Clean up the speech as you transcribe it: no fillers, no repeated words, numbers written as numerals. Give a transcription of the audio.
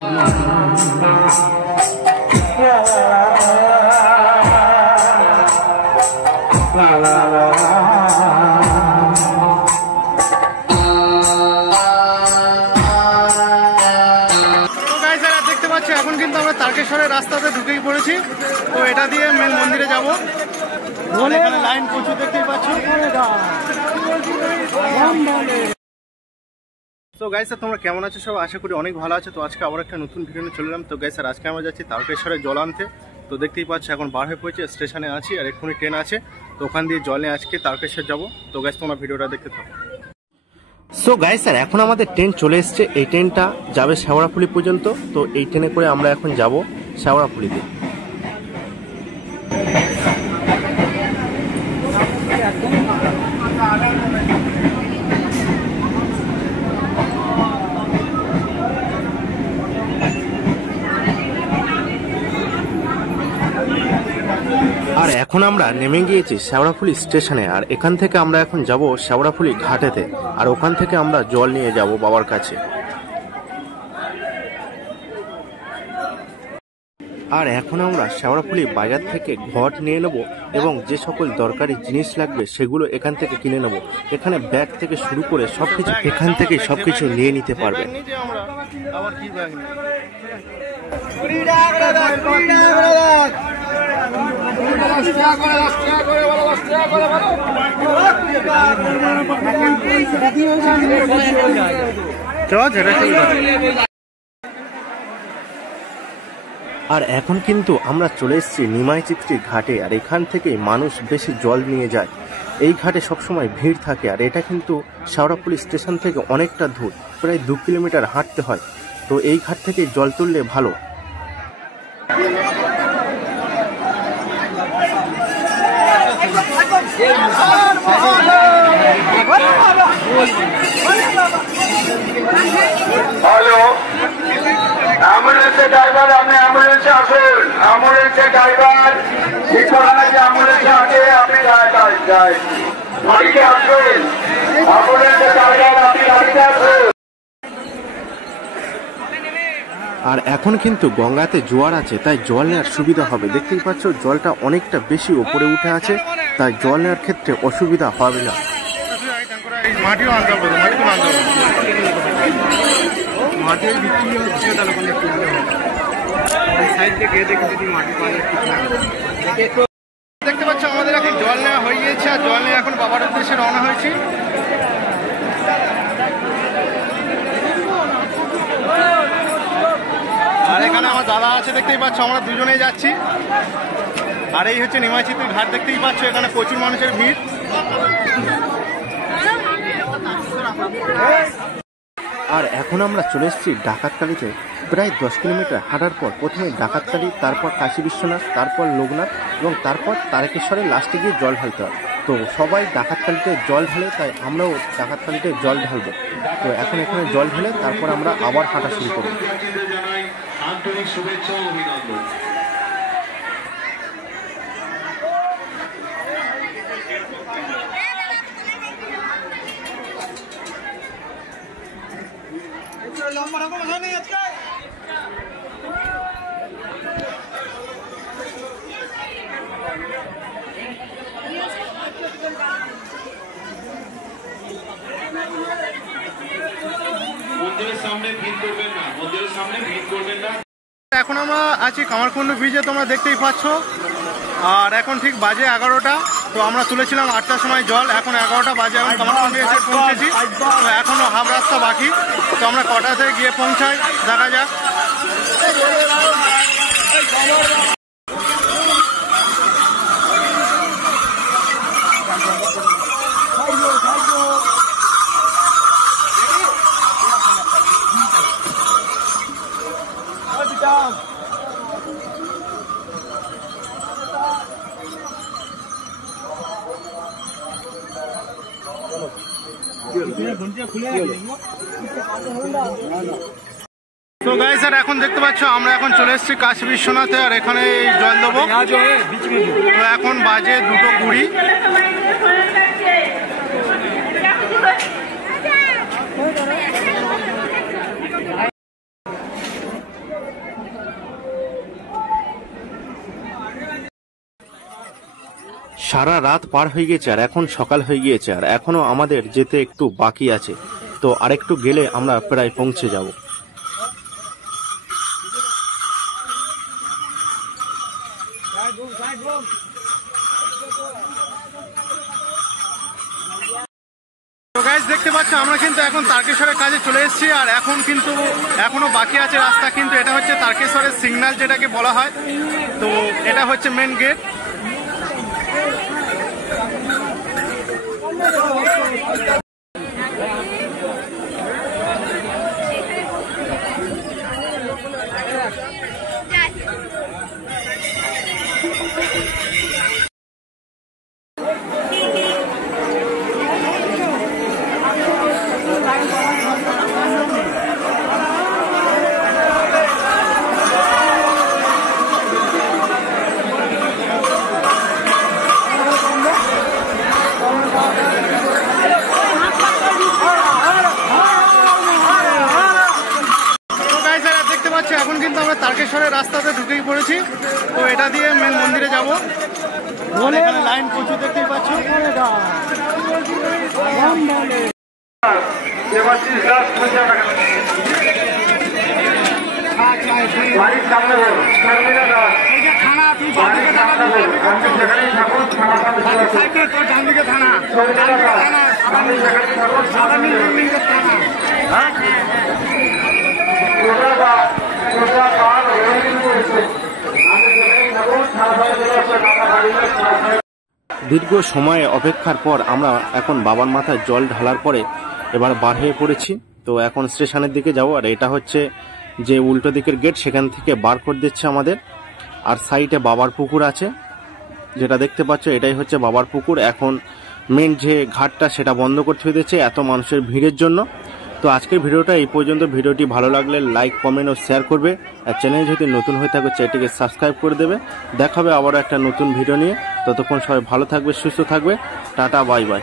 এখন কিন্তু আমরা তারকেশ্বরের রাস্তাতে ঢুকেই পড়েছি। তো এটা দিয়ে মেন মন্দিরে যাব। এখানে লাইন প্রচুর দেখতেই পাচ্ছ। তো গাইস স্যার তোমরা কেমন আছো সব? আশা করি অনেক ভালো আছে। তো আজকে আবার একটা নতুন ভিডিও নিয়ে চলে এলাম। তো গাইস স্যার আজকে আমরা যাচ্ছি তারকেশ্বরে জল আনতে। তো দেখতেই পাচ্ছ এখন বার হয়ে পড়েছে, স্টেশনে আছি আর এক্ষুনি ট্রেন আছে। তো ওখান দিয়ে জল নিয়ে আজকে তারকেশ্বর যাবো। তো গাইস তোমরা ভিডিওটা দেখতে থাকো। সো গাইস স্যার এখন আমাদের ট্রেন চলে এসছে। এই ট্রেনটা যাবে শেওড়াফুলি পর্যন্ত। তো এই ট্রেনে করে আমরা এখন যাব শেওড়াফুলিতে। আর এখন আমরা নেমে গিয়েছি শেওড়াফুলি স্টেশনে। আর এখান থেকে আমরা এখন যাব শেওড়াফুলি ঘাটেতে। আর ওখান থেকে আমরা জল নিয়ে যাব বাবার কাছে। আর এখন আমরা শেওড়াফুলি বাজার থেকে ঘট নিয়ে নেব এবং যে সকল দরকারি জিনিস লাগবে সেগুলো এখান থেকে কিনে নেব। এখানে ব্যাগ থেকে শুরু করে সবকিছু এখান থেকে সবকিছু নিয়ে নিতে পারবে। আর এখন কিন্তু আমরা চলে এসেছি নিমাই চিত্রি ঘাটে। আর এখান থেকে মানুষ বেশি জল নিয়ে যায়। এই ঘাটে সবসময় ভিড় থাকে। আর এটা কিন্তু শেওড়াফুলি স্টেশন থেকে অনেকটা দূর, প্রায় 2 কিলোমিটার হাঁটতে হয়। তো এই ঘাট থেকে জল তুললে ভালো। হ্যালো, অ্যাম্বুলেন্সের ড্রাইভার, আপনি অ্যাম্বুলেন্সে আসুন। অ্যাম্বুলেন্সের ড্রাইভার শিক্ষাখানা যে অ্যাম্বুলেন্সে আছে আপনি গাড়িতে আসবেন। অ্যাম্বুলেন্সের ড্রাইভার আপনি গাড়িতে আসুন। আর এখন কিন্তু গঙ্গাতে জোয়ার আছে, তাই জল নেওয়ার সুবিধা হবে। দেখতেই পাচ্ছ জলটা অনেকটা বেশি উপরে উঠে আছে, তাই জল নেওয়ার ক্ষেত্রে অসুবিধা হবে না। দেখতে পাচ্ছ আমাদের এখন জল নেওয়া হয়ে গিয়েছে। আর জল নিয়ে এখন বাবার উদ্দেশ্যে রওনা হয়েছি। আর এখানে আমার দাদা আছে, দেখতেই পাচ্ছ আমরা দুজনেই যাচ্ছি। আর এই হচ্ছে নিমাই চিত্রি ঘাট, দেখতেই পাচ্ছ এখানে প্রচুর মানুষের ভিড়। আর এখন আমরা চলে এসেছি ডাকাতকালীতে। প্রায় 10 কিলোমিটার হাঁটার পর প্রথমে ডাকাতকালী, তারপর কাশী বিশ্বনাথ, তারপর লোকনাথ এবং তারপর তারকেশ্বরের লাস্টে গিয়ে জল ঢালতে হয়। তো সবাই ডাকাতকালীতে জল ঢালে, তাই আমরাও ডাকাতকালীতে জল ঢালবো। তো এখন এখানে জল ঢেলে তারপর আমরা আবার হাঁটা শুরু করব। আন্তরিক শুভেচ্ছা ও অভিনন্দন। মন্দিরের সামনে ভিড় করবেন না, মন্দিরের সামনে ভিড় করবেন না। এখন আমরা আছি কামারকুণ্ডু ব্রিজে, তোমরা দেখতেই পাচ্ছ। আর এখন ঠিক বাজে 11টা। তো আমরা তুলেছিলাম 8টার সময় জল, এখন 11টা বাজে। এখন কামারকুণ্ডে এসে পৌঁছেছি। তো এখনো হাফ রাস্তা বাকি। তো আমরা কটাতে গিয়ে পৌঁছাই দেখা যাক। তো গাইস স্যার এখন দেখতে পাচ্ছ আমরা এখন চলে এসেছি কাশী বিশ্বনাথে। আর এখানে জল দেবো। তো এখন বাজে 2:20। সারা রাত পার হয়ে গেছে আর এখন সকাল হয়ে গিয়েছে আর এখনো আমাদের যেতে একটু বাকি আছে। তো আরেকটু গেলে আমরা প্রায় পৌঁছে যাব। তো গাইস দেখতে পাচ্ছ আমরা কিন্তু এখন তারকেশ্বরের কাজে চলে এসেছি আর এখন কিন্তু এখনো বাকি আছে রাস্তা, কিন্তু এটা হচ্ছে তারকেশ্বরের সিগন্যাল যেটাকে বলা হয়। তো এটা হচ্ছে মেন গেট। এখন কিন্তু আমরা তারকেশ্বরের রাস্তাতে ঢুকেই পড়েছি। তো এটা দিয়ে মেন মন্দিরে যাব। এখানে লাইন প্রচুর দেখতেই পাচ্ছ। দীর্ঘ সময়ে অপেক্ষার পর আমরা এখন বাবার মাথায় জল ঢালার পরে এবার বার হয়ে পড়েছি। তো এখন স্টেশনের দিকে যাব আর এটা হচ্ছে যে উল্টো দিকের গেট, সেখান থেকে বার করে দিচ্ছে আমাদের। আর সাইডে বাবার পুকুর আছে যেটা দেখতে পাচ্ছ, এটাই হচ্ছে বাবার পুকুর। এখন মেন যে ঘাটটা সেটা বন্ধ করতে হয়েছে এত মানুষের ভিড়ের জন্য। তো আজকের ভিডিওটা এই পর্যন্ত। ভিডিওটি ভালো লাগলে লাইক, কমেন্ট ও শেয়ার করবে। আর চ্যানেল যদি নতুন হয়ে থাকে চ্যানেলটিকে সাবস্ক্রাইব করে দেবে। দেখা হবে আবারও একটা নতুন ভিডিও নিয়ে। ততক্ষণ সবাই ভালো থাকবে, সুস্থ থাকবে। Tata, bye bye.